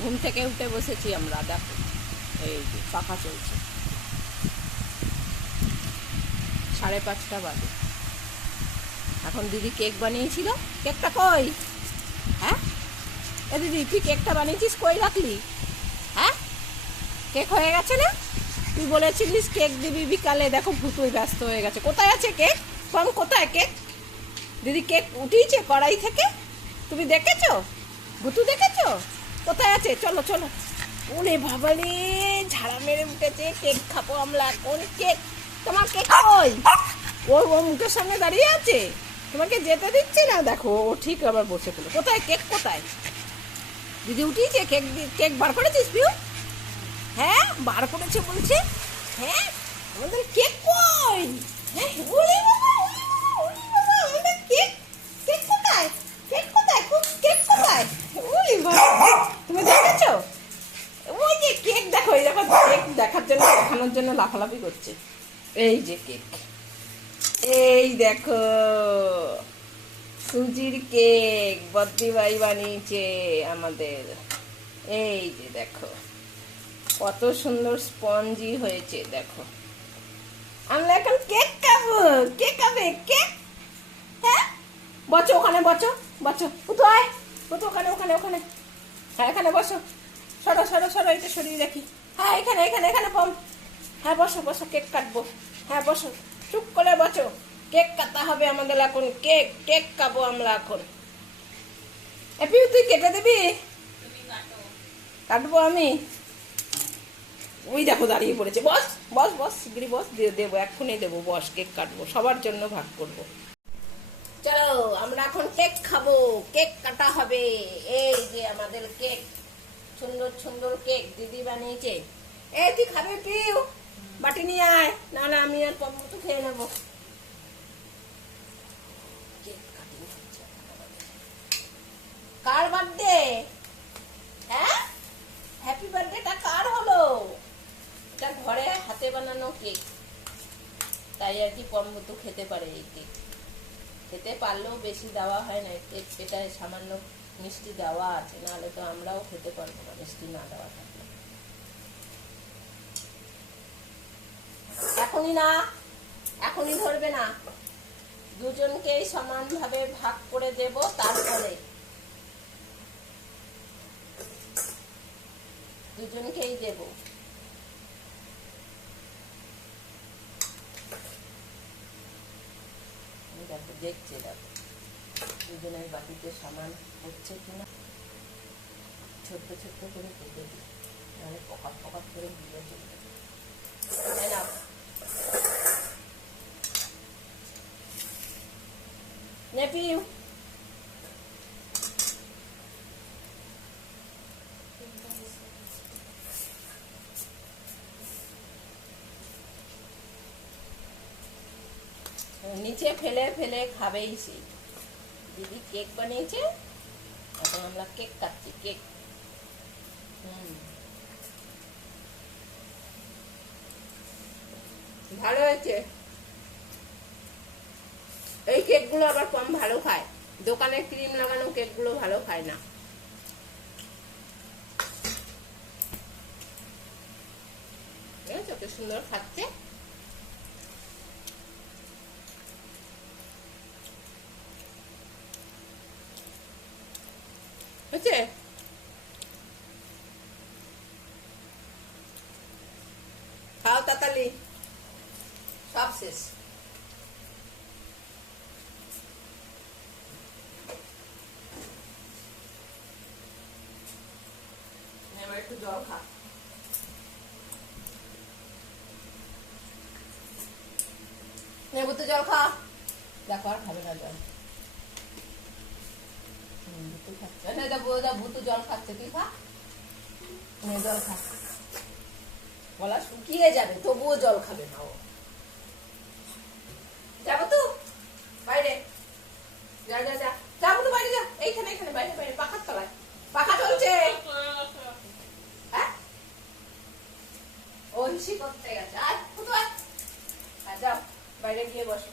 ঘুম থেকে উঠে বসেছি আমরা, দেখো এই যে পাখা চলছে, 5:30 বাজে। এখন দিদি কেক বানিয়েছিল, কেকটা কই? হ্যাঁ এ দিদি, তুই কেকটা বানিয়েছিস, কই রাখলি? হ্যাঁ কেক হয়ে গেছে না? তুই বলেছিলিস কেক দিবি বিকালে, দেখো ভুতুই ব্যস্ত হয়ে গেছে। কোথায় আছে কেক? কম কোথায় কেক? দিদি কেক উঠিয়েছে কড়াই থেকে, তুমি দেখেছো? ভুতু দেখেছো? কোথায় আছে? চলো চলো। ওরে বাবা রে, ঝাড়া মেরে উঠেছে, কেক খাবো আমরা এখন। কেক, তোমার কেক কই? ও মুখের সামনে দাঁড়িয়ে আছে, তোমাকে যেতে দিচ্ছে না। দেখো ও ঠিক আবার বসে পড়লো। কোথায় কেক, কোথায়? দিদি উঠিয়েছে কেক, কেক বার করেছিস পিউ? হ্যাঁ বার করেছে বলছে। হ্যাঁ আমাদের কেক কই? হ্যাঁ ওরে বাবা, ওরে বাবা, ওরে বাবা, আমাদের কেক, কেক কোথায়? কেক কোথায়? কেক কোথায়? ওরে বাবা, তুমি দেখেছো? ওই যে কেক দেখো, এই দেখো কেক দেখার জন্য, দেখানোর জন্য লাফালাফি করছে। এই যে কেক, এই দেখো সুজির কেক বদ্দি ভাই বানিয়েছে আমাদের। এই যে দেখো কত সুন্দর স্পঞ্জি হয়েছে, দেখো। আমরা এখন কেক খাবো। কেক খাবে? কেক? হ্যাঁ বসো ওখানে, বসো বসো। কোথায়? কোথায়? ওখানে ওখানে ওখানে। হ্যাঁ এখানে বসো। সরো সরো সরো, এটা সরিয়ে রাখি। হ্যাঁ এখানে এখানে এখানে পম। হ্যাঁ বসো বসো, কেক কাটবো। হ্যাঁ বসো, চুপ করে বসো। কেক কাটা হবে আমাদের এখন, কেক, কেক খাবো আমরা এখন। এপি তুই কেটে দিবি? কাটবো আমি। ওই দেখো দাঁড়িয়ে পড়েছে, বস বস বস, শিগগিরি বস, দিয়ে দেবো, এক্ষুনি দেবো, বস, কেক কাটবো, সবার জন্য ভাগ করবো। চলো আমরা এখন কেক খাবো, কেক কাটা হবে। এই যে আমাদের কেক, সুন্দর সুন্দর কেক দিদি বানিয়েছে। এই তুই খাবে পিউ? বাটি নিয়ে আয়, না না আমি আর পম্পু তো খেয়ে নেবো। কেক কাটিং হচ্ছে। কার বার্থডে? হ্যাঁ হ্যাপি বার্থডেটা কার হলো? এটা ঘরে হাতে বানানো কেক, তাই আর কি পম্পু তো খেতে পারে এই কেক। খেতে পারলেও বেশি দেওয়া হয় না, এটায় সামান্য মিষ্টি দেওয়া আছে, নাহলে তো আমরাও খেতে পারবো না মিষ্টি না দেওয়া থাকলে। এখনই না, এখনই ধরবে না, দুজনকেই সমানভাবে ভাগ করে দেব, তারপরে দুজনকেই দেব। দেখো দেখছে, দেখো দুজনের বাটিতে সমান হচ্ছে কিনা। ছোট্ট ছোট্ট করে কেটে দিই, নাহলে পকাট পকাট করে দিয়ে চলবে। তাই না? নেপিউ নিচে ফেলে ফেলে খাবেই সে। দিদি কেক বানিয়েছে, এখন আমরা কেক কাটছি, কেক। ভালো হয়েছে। এই কেকগুলো আবার কম ভালো খায়, দোকানে ক্রিম লাগানো কেকগুলো ভালো খায় না। কত সুন্দর খাচ্ছে। হচ্ছে খাও তাড়াতাড়ি, সব শেষ। এবার একটু জল খা। নেবু তো জল খা। দেখো আর খাবে না জল। ভুতু খাচ্ছে না, ভুতু জল খাচ্ছে, তুই খা, জল খা। গলা শুকিয়ে যাবে, তবুও জল খাবে না ও। যাবো তো বাইরে, যা যা যা, যাবো তো বাইরে, যা। এইখানে এখানে বাইরে বাইরে, পাখার তলায়, পাখা চলছে। হ্যাঁ ও হিসি করতে গেছে। আর যাও বাইরে গিয়ে বসো।